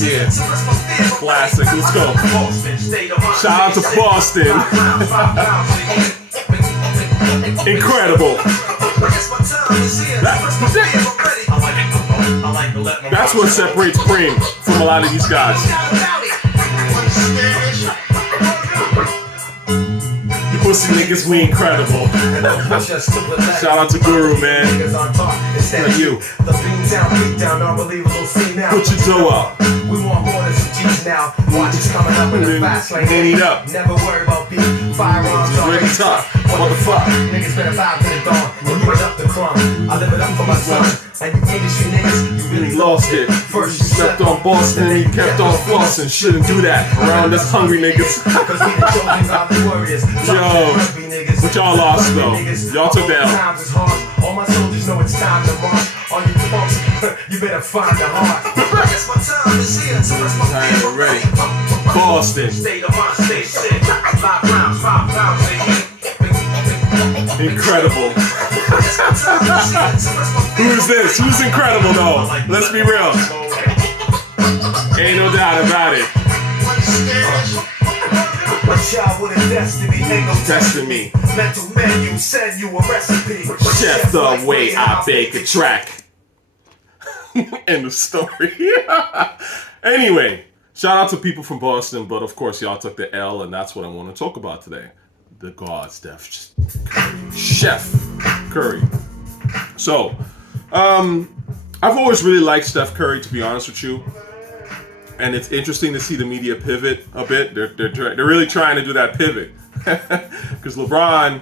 Yeah. Classic. Let's go. Shout out to Boston. Incredible. That's what separates Cream from a lot of these guys. You pussy niggas, we incredible. Shout out to Guru, man. Thank you. Put your toe up. We want more than some G's now. Watch us coming up in the fast lane. Eat up. Never worry about beef. Firearms Ready top. What the fuck? Niggas better bow to the dawn. When you up the crumb, I live it up for my son. And you industry niggas, you really Lost it. First you Slept on Boston and you kept on flossing. Shouldn't do that around us hungry niggas. Cause we the chosen about the warriors. Yo, but y'all lost though. Y'all took the L. Times is hard. All my soldiers know it's time to march. All you folks, you better find the heart. I'm ready. Boston. Incredible. Who's this? Who's incredible though? Let's be real. Ain't no doubt about it. A child with a destiny, ain't no Testing me. mental menu, send you a recipe. Chef the way I bake a track. End of story. Anyway, shout out to people from Boston, but of course y'all took the L, and that's what I want to talk about today. The God, Chef Curry. So, I've always really liked Steph Curry, to be honest with you. And it's interesting to see the media pivot a bit. They're really trying to do that pivot. Because LeBron,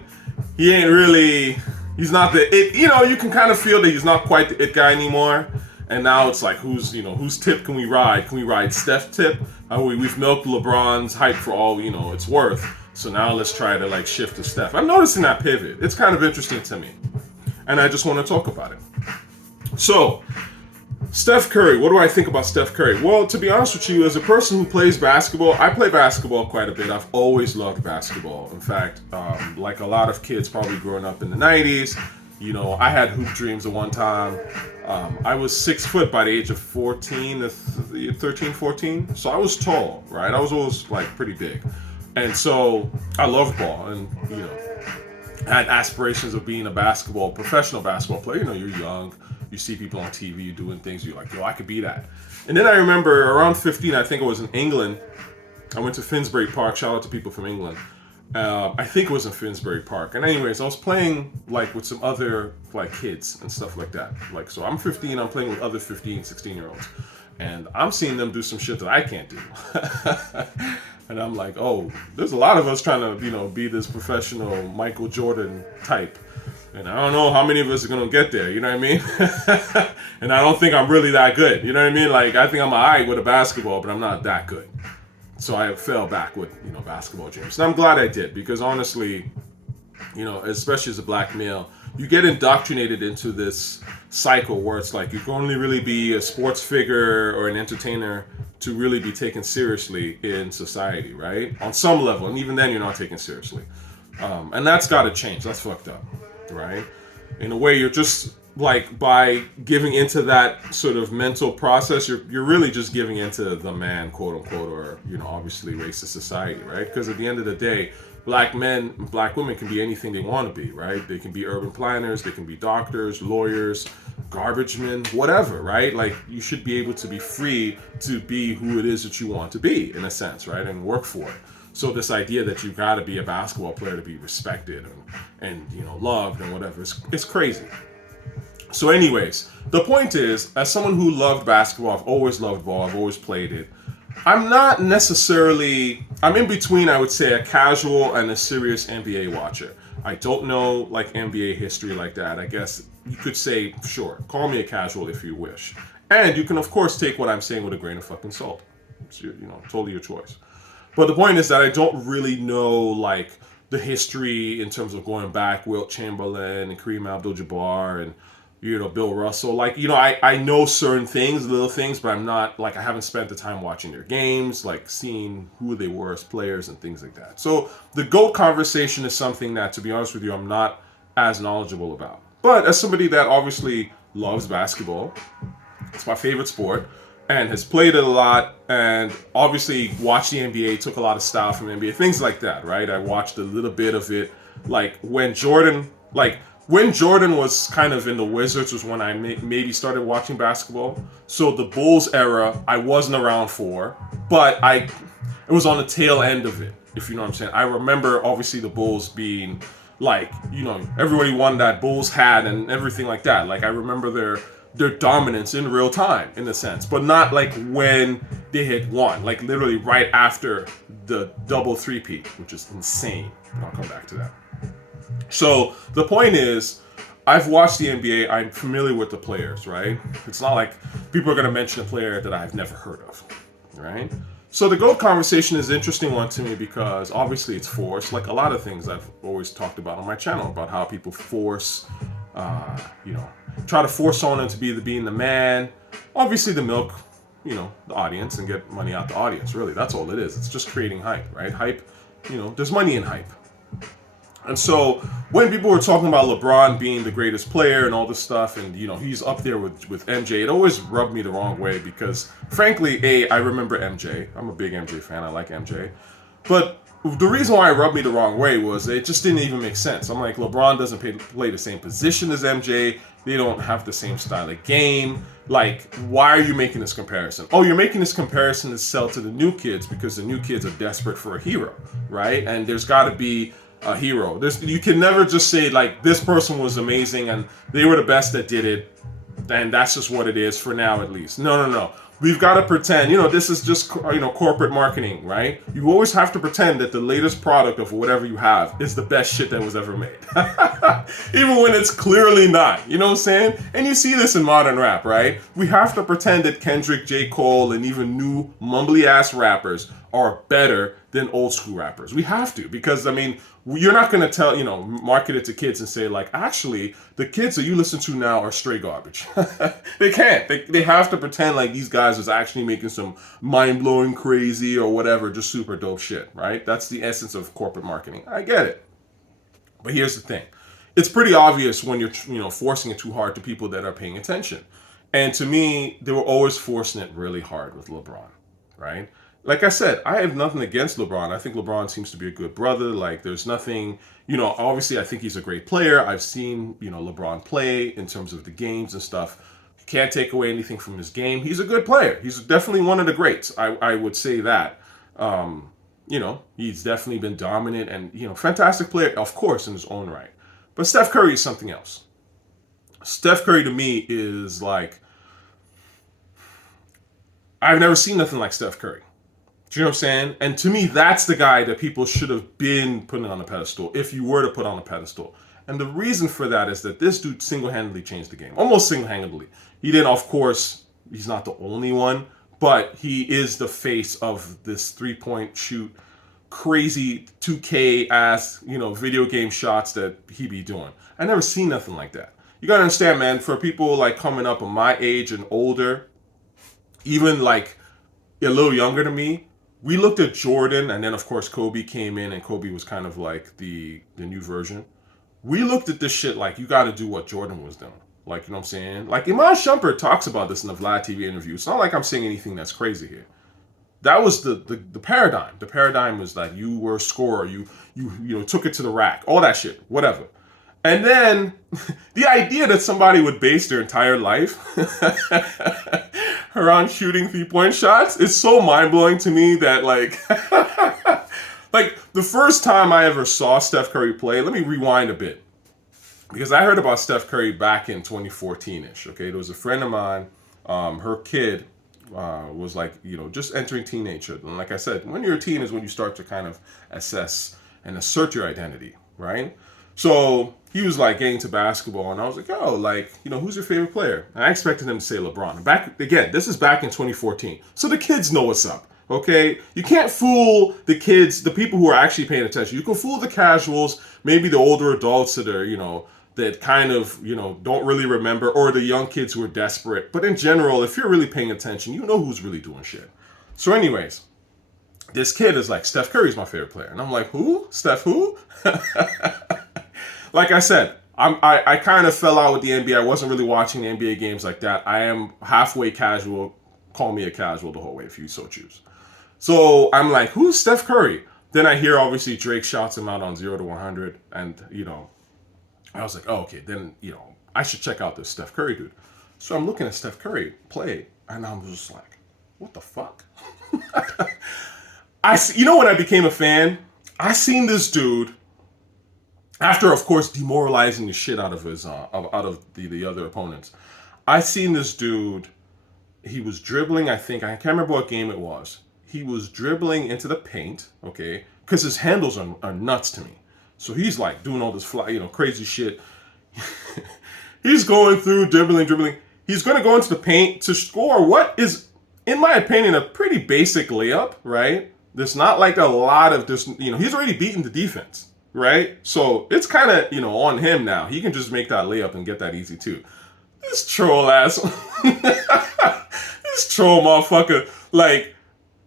he's not the it. You know, you can kind of feel that he's not quite the it guy anymore. And now it's like, whose tip can we ride? Can we ride Steph's tip? We've milked LeBron's hype for all it's worth. So now let's try to shift to Steph. I'm noticing that pivot. It's kind of interesting to me. And I just want to talk about it. So, Steph Curry, what do I think about Steph Curry? Well, to be honest with you, as a person who plays basketball, I play basketball quite a bit. I've always loved basketball. In fact, like a lot of kids probably growing up in the 90s, I had hoop dreams at one time. I was 6 foot by the age of 13, 14. So I was tall, right? I was always pretty big. And so I loved ball and, had aspirations of being a professional basketball player. You're young, you see people on TV, you're doing things, you're like, yo, I could be that. And then I remember around 15, I think it was in England, I went to Finsbury Park, shout out to people from England. I think it was in Finsbury Park. And anyways, I was playing with some other kids and stuff like that. So I'm 15, I'm playing with other 15, 16-year-olds. And I'm seeing them do some shit that I can't do. And I'm like, oh, there's a lot of us trying to, be this professional Michael Jordan type. And I don't know how many of us are going to get there, you know what I mean? And I don't think I'm really that good, you know what I mean? I think I'm all right with a basketball, but I'm not that good. So I fell back with, basketball dreams. And I'm glad I did, because honestly, especially as a black male, you get indoctrinated into this cycle where it's you can only really be a sports figure or an entertainer to really be taken seriously in society, right? On some level, and even then you're not taken seriously. And that's got to change. That's fucked up, right? In a way, you're just by giving into that sort of mental process, you're really just giving into the man, quote unquote, or obviously racist society, right? Because at the end of the day, black men, black women can be anything they want to be, right? They can be urban planners, they can be doctors, lawyers, garbage men, whatever, right? You should be able to be free to be who it is that you want to be, in a sense, right? And work for it. So this idea that you got to be a basketball player to be respected and loved and whatever, it's crazy. So anyways, the point is, as someone who loved basketball, I've always loved ball, I've always played it. I'm not necessarily, I'm in between, I would say, a casual and a serious NBA watcher. I don't know NBA history like that. I guess you could say, sure, call me a casual if you wish. And you can, of course, take what I'm saying with a grain of fucking salt. It's totally your choice. But the point is that I don't really know the history in terms of going back, Wilt Chamberlain and Kareem Abdul-Jabbar and Bill Russell. I know certain things, little things, but I'm not I haven't spent the time watching their games, seeing who they were as players and things like that. So the GOAT conversation is something that, to be honest with you, I'm not as knowledgeable about. But as somebody that obviously loves basketball, it's my favorite sport. and has played it a lot, and obviously watched the NBA, took a lot of style from the NBA, things like that, right? I watched a little bit of it, like when Jordan was kind of in the Wizards was when I maybe started watching basketball. So the Bulls era, I wasn't around for, but it was on the tail end of it, if you know what I'm saying. I remember obviously the Bulls being like, everybody won that Bulls hat and everything like that. Like I remember their dominance in real time in a sense, but not like when they had won, like literally right after the double three-peat, which is insane. I'll come back to that. So the point is, I've watched the NBA. I'm familiar with the players, right? It's not like people are going to mention a player that I've never heard of, right? So the GOAT conversation is an interesting one to me because obviously it's forced, like a lot of things I've always talked about on my channel, about how people force, try to force someone into being the man. Obviously the milk, the audience and get money out the audience. Really, that's all it is. It's just creating hype, right? Hype, there's money in hype. And so when people were talking about LeBron being the greatest player and all this stuff, and he's up there with MJ, it always rubbed me the wrong way because, frankly, I remember MJ. I'm a big MJ fan. I like MJ, but the reason why it rubbed me the wrong way was it just didn't even make sense. I'm like, LeBron doesn't play the same position as MJ. They don't have the same style of game. Like, why are you making this comparison? Oh, you're making this comparison to sell to the new kids because the new kids are desperate for a hero, right? And there's got to be a hero. You can never just say like this person was amazing and they were the best that did it, and that's just what it is for now at least. No. We've got to pretend. This is just corporate marketing, right? You always have to pretend that the latest product of whatever you have is the best shit that was ever made, even when it's clearly not. You know what I'm saying? And you see this in modern rap, right? We have to pretend that Kendrick, J. Cole, and even new mumbly ass rappers are better than old school rappers. We have to, because you're not going to market it to kids and say like, actually, the kids that you listen to now are straight garbage. They can't. They have to pretend like these guys is actually making some mind-blowing, crazy, or whatever, just super dope shit, right? That's the essence of corporate marketing. I get it. But here's the thing. It's pretty obvious when you're forcing it too hard to people that are paying attention. And to me, they were always forcing it really hard with LeBron, right? Like I said, I have nothing against LeBron. I think LeBron seems to be a good brother. Like, there's nothing, obviously I think he's a great player. I've seen, LeBron play in terms of the games and stuff. Can't take away anything from his game. He's a good player. He's definitely one of the greats. I would say that. He's definitely been dominant and, fantastic player, of course, in his own right. But Steph Curry is something else. Steph Curry to me is like, I've never seen nothing like Steph Curry. Do you know what I'm saying? And to me, that's the guy that people should have been putting on a pedestal if you were to put on a pedestal. And the reason for that is that this dude single-handedly changed the game. Almost single-handedly. He didn't, of course, he's not the only one, but he is the face of this three-point shoot, crazy 2K ass, video game shots that he be doing. I never seen nothing like that. You gotta understand, man, for people like coming up at my age and older, even like a little younger than me, we looked at Jordan, and then of course Kobe came in, and Kobe was kind of like the new version. We looked at this shit like, you got to do what Jordan was doing. Like, you know what I'm saying? Like, Iman Shumpert talks about this in the Vlad TV interview. It's not like I'm saying anything that's crazy here. That was the paradigm. The paradigm was that you were a scorer. You took it to the rack. All that shit. Whatever. And then the idea that somebody would base their entire life around shooting three-point shots is so mind-blowing to me that, like, like, the first time I ever saw Steph Curry play, let me rewind a bit. Because I heard about Steph Curry back in 2014-ish, okay? There was a friend of mine, her kid was like, just entering teenagehood. And like I said, when you're a teen is when you start to kind of assess and assert your identity, right? So he was like getting to basketball, and I was like, oh, like, who's your favorite player? And I expected him to say LeBron. Back again, this is back in 2014. So the kids know what's up, okay? You can't fool the kids, the people who are actually paying attention. You can fool the casuals, maybe the older adults that are, that kind of, don't really remember, or the young kids who are desperate. But in general, if you're really paying attention, you know who's really doing shit. So anyways, this kid is like, Steph Curry's my favorite player. And I'm like, who? Steph who? Like I said, I kind of fell out with the NBA. I wasn't really watching the NBA games like that. I am halfway casual, call me a casual the whole way if you so choose. So I'm like, who's Steph Curry? Then I hear obviously Drake shouts him out on 0 to 100, and I was like, oh, okay, then I should check out this Steph Curry dude. So I'm looking at Steph Curry play, and I'm just like, what the fuck? When I became a fan, I seen this dude after, of course, demoralizing the shit out of the other opponents. I seen this dude. He was dribbling. I can't remember what game it was. He was dribbling into the paint, okay, because his handles are nuts to me. So he's like doing all this crazy shit. He's going through dribbling. He's going to go into the paint to score what is, in my opinion, a pretty basic layup, right? There's not like a lot of this, he's already beaten the defense, right? So it's kind of, on him now. He can just make that layup and get that easy too. This troll ass, this troll motherfucker, like,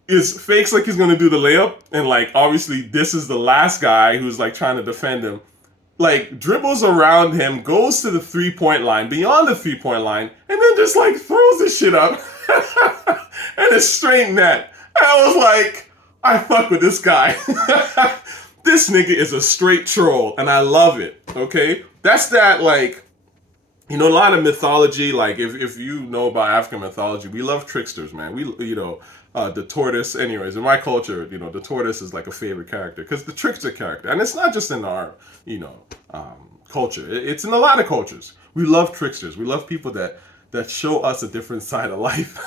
is fakes like he's going to do the layup. And like, obviously this is the last guy who's like trying to defend him. Like, dribbles around him, goes to the 3-point line, beyond the 3-point line, and then just like throws this shit up. And it's straight net. I was like, I fuck with this guy. This nigga is a straight troll, and I love it, okay? That's that, like, a lot of mythology, like, if you know about African mythology, we love tricksters, man. The tortoise, anyways, in my culture, the tortoise is like a favorite character because the trickster character, and it's not just in our, culture. It's in a lot of cultures. We love tricksters. We love people that show us a different side of life.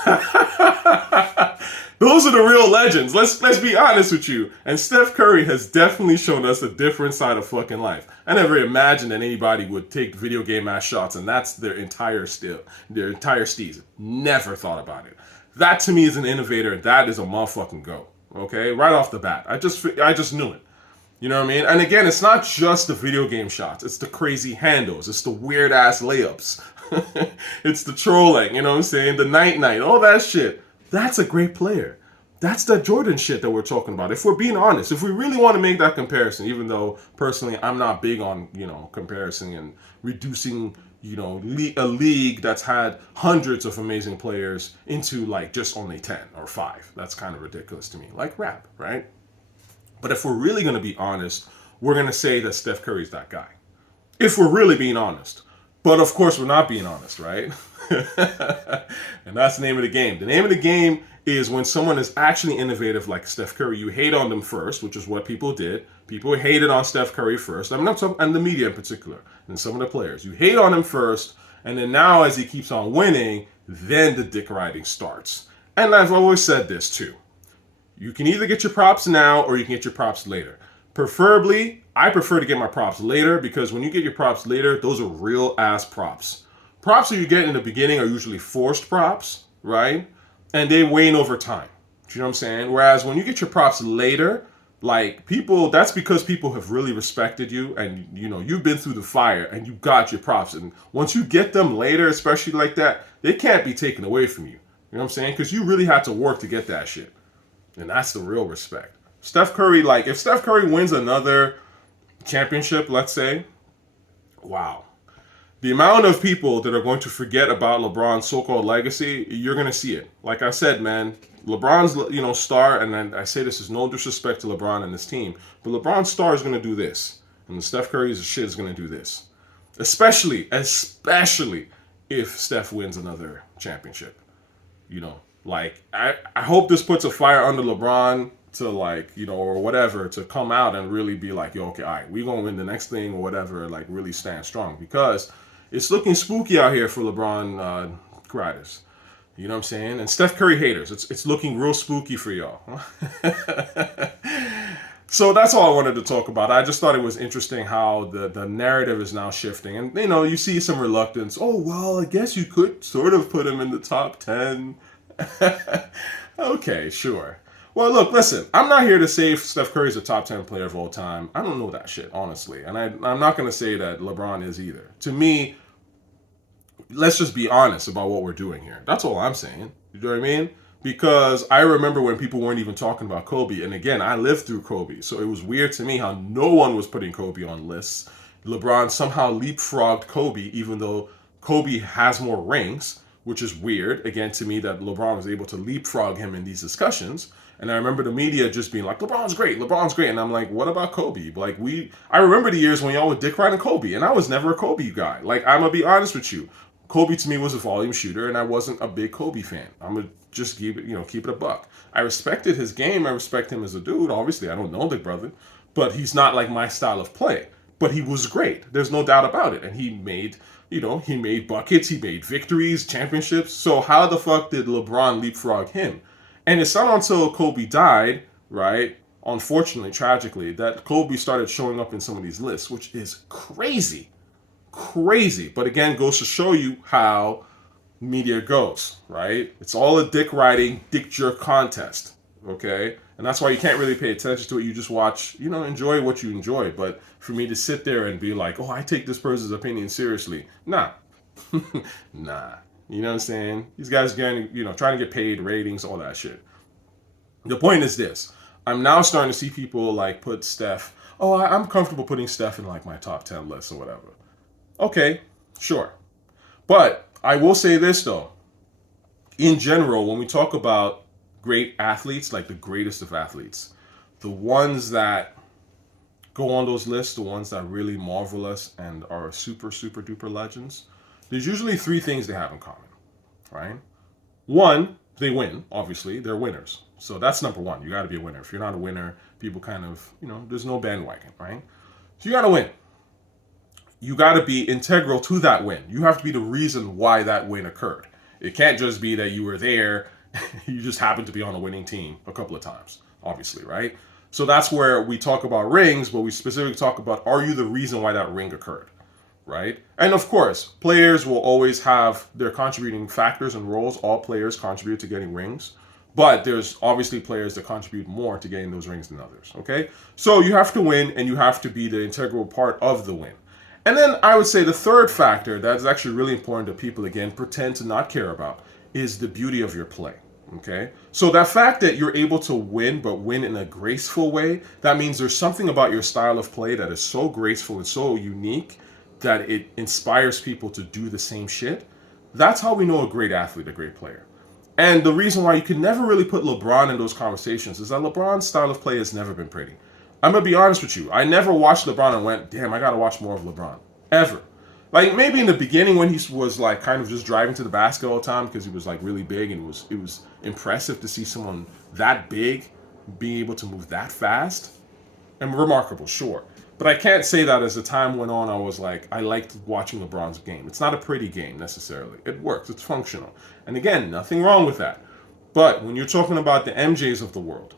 Those are the real legends. Let's be honest with you. And Steph Curry has definitely shown us a different side of fucking life. I never imagined that anybody would take video game ass shots and that's their entire steez. Never thought about it. That to me is an innovator. That is a motherfucking go. Okay, right off the bat. I just knew it. You know what I mean? And again, it's not just the video game shots. It's the crazy handles. It's the weird ass layups. It's the trolling. You know what I'm saying? The night, all that shit. That's a great player. That's that Jordan shit that we're talking about. If we're being honest, if we really want to make that comparison, even though personally I'm not big on comparison and reducing a league that's had hundreds of amazing players into like just only 10 or 5. That's kind of ridiculous to me. Like rap, right? But if we're really going to be honest, we're going to say that Steph Curry's that guy. If we're really being honest. But of course we're not being honest, right? And that's the name of the game. The name of the game is when someone is actually innovative like Steph Curry, you hate on them first, which is what people did. People hated on Steph Curry first. I'm not talking, and the media in particular, and some of the players. You hate on him first, and then now as he keeps on winning, then the dick riding starts. And I've always said this too. You can either get your props now or you can get your props later. Preferably, I prefer to get my props later because when you get your props later, those are real ass props. Props that you get in the beginning are usually forced props, right? And they wane over time. Do you know what I'm saying? Whereas when you get your props later, like people, that's because people have really respected you and you've been through the fire and you got your props. And once you get them later, especially like that, they can't be taken away from you. You know what I'm saying? Because you really had to work to get that shit. And that's the real respect. Steph Curry, like if Steph Curry wins another championship, let's say, wow. The amount of people that are going to forget about LeBron's so-called legacy, you're going to see it. Like I said, man, LeBron's, star, and I say this is no disrespect to LeBron and his team, but LeBron's star is going to do this. And Steph Curry's shit is going to do this. Especially if Steph wins another championship. Like, I hope this puts a fire under LeBron to or whatever, to come out and really be like, yo, okay, all right, we're going to win the next thing or whatever, like really stand strong. Because it's looking spooky out here for LeBron riders. You know what I'm saying? And Steph Curry haters. It's looking real spooky for y'all. So that's all I wanted to talk about. I just thought it was interesting how the narrative is now shifting. And, you see some reluctance. Oh, well, I guess you could sort of put him in the top 10. Okay, sure. Well, look, listen, I'm not here to say if Steph Curry's a top 10 player of all time. I don't know that shit, honestly. And I'm not going to say that LeBron is either. To me, let's just be honest about what we're doing here. That's all I'm saying. You know what I mean? Because I remember when people weren't even talking about Kobe. And again, I lived through Kobe. So it was weird to me how no one was putting Kobe on lists. LeBron somehow leapfrogged Kobe, even though Kobe has more rings. which is weird, again, to me, that LeBron was able to leapfrog him in these discussions. And I remember the media just being like, LeBron's great, LeBron's great. And I'm like, what about Kobe? Like, I remember the years when y'all were dick riding Kobe, and I was never a Kobe guy. Like, I'm going to be honest with you. Kobe to me was a volume shooter, and I wasn't a big Kobe fan. I'm going to just keep it a buck. I respected his game. I respect him as a dude. Obviously, I don't know the brother, but he's not like my style of play. But he was great. There's no doubt about it. And he made buckets, he made victories, championships. So how the fuck did LeBron leapfrog him? And it's not until Kobe died, right? Unfortunately, tragically, that Kobe started showing up in some of these lists, which is crazy. Crazy. But again, goes to show you how media goes, right? It's all a dick riding, dick jerk contest, okay? And that's why you can't really pay attention to it. You just watch, enjoy what you enjoy. But for me to sit there and be like, oh, I take this person's opinion seriously, nah. Nah. You know what I'm saying? These guys getting, trying to get paid, ratings, all that shit. The point is this. I'm now starting to see people like put Steph, I'm comfortable putting Steph in like my top 10 list or whatever. Okay, sure. But I will say this though. In general, when we talk about great athletes, like the greatest of athletes, the ones that go on those lists, the ones that really marvel us and are super, super duper legends, there's usually three things they have in common, right? One, they win, obviously. They're winners. So that's number one. You got to be a winner. If you're not a winner, people kind of, there's no bandwagon, right? So you got to win. You got to be integral to that win. You have to be the reason why that win occurred. It can't just be that you were there, you just happened to be on a winning team a couple of times, obviously, right? So that's where we talk about rings, but we specifically talk about, are you the reason why that ring occurred, right? And of course, players will always have their contributing factors and roles. All players contribute to getting rings, but there's obviously players that contribute more to getting those rings than others, okay? So you have to win, and you have to be the integral part of the win. And then I would say the third factor that is actually really important that people, again, pretend to not care about is the beauty of your play, okay? So that fact that you're able to win, but win in a graceful way, that means there's something about your style of play that is so graceful and so unique that it inspires people to do the same shit. That's how we know a great athlete, a great player. And the reason why you could never really put LeBron in those conversations is that LeBron's style of play has never been pretty. I'm going to be honest with you. I never watched LeBron and went, damn, I got to watch more of LeBron. Ever. Like maybe in the beginning when he was like kind of just driving to the basket all the time because he was like really big, and it was impressive to see someone that big being able to move that fast. And remarkable, sure. But I can't say that as the time went on, I was like, I liked watching LeBron's game. It's not a pretty game necessarily. It works. It's functional. And again, nothing wrong with that. But when you're talking about the MJs of the world,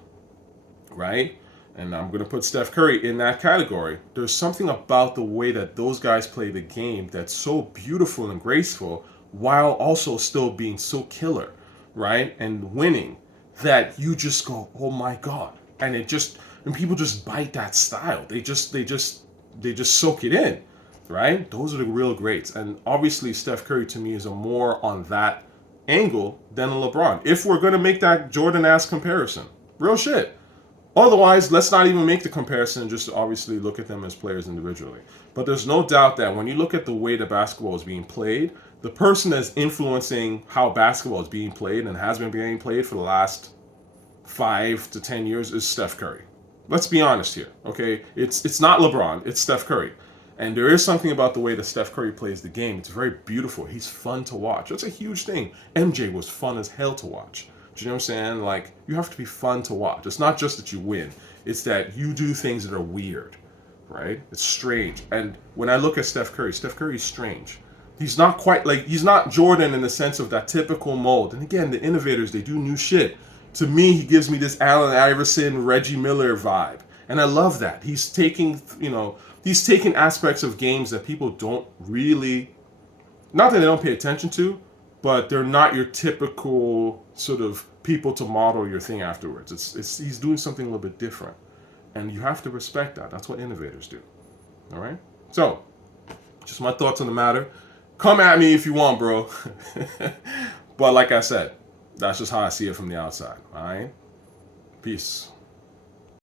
right? And I'm going to put Steph Curry in that category. There's something about the way that those guys play the game that's so beautiful and graceful while also still being so killer, right? And winning, that you just go, oh my God. And people just bite that style. They just soak it in, right? Those are the real greats. And obviously Steph Curry to me is a more on that angle than a LeBron. If we're going to make that Jordan-ass comparison, real shit. Otherwise, let's not even make the comparison, just obviously look at them as players individually. But there's no doubt that when you look at the way that basketball is being played, the person that's influencing how basketball is being played and has been being played for the last 5 to 10 years is Steph Curry. Let's be honest here, okay? It's not LeBron, it's Steph Curry. And there is something about the way that Steph Curry plays the game. It's very beautiful. He's fun to watch. That's a huge thing. MJ was fun as hell to watch. Do you know what I'm saying? Like, you have to be fun to watch. It's not just that you win. It's that you do things that are weird, right? It's strange. And when I look at Steph Curry's strange. He's not quite like, he's not Jordan in the sense of that typical mold. And again, the innovators, they do new shit. To me, he gives me this Allen Iverson, Reggie Miller vibe. And I love that. He's taking aspects of games that people don't really, not that they don't pay attention to, but they're not your typical sort of people to model your thing afterwards. He's doing something a little bit different. And you have to respect that. That's what innovators do. All right? So, just my thoughts on the matter. Come at me if you want, bro. But like I said, that's just how I see it from the outside. All right? Peace.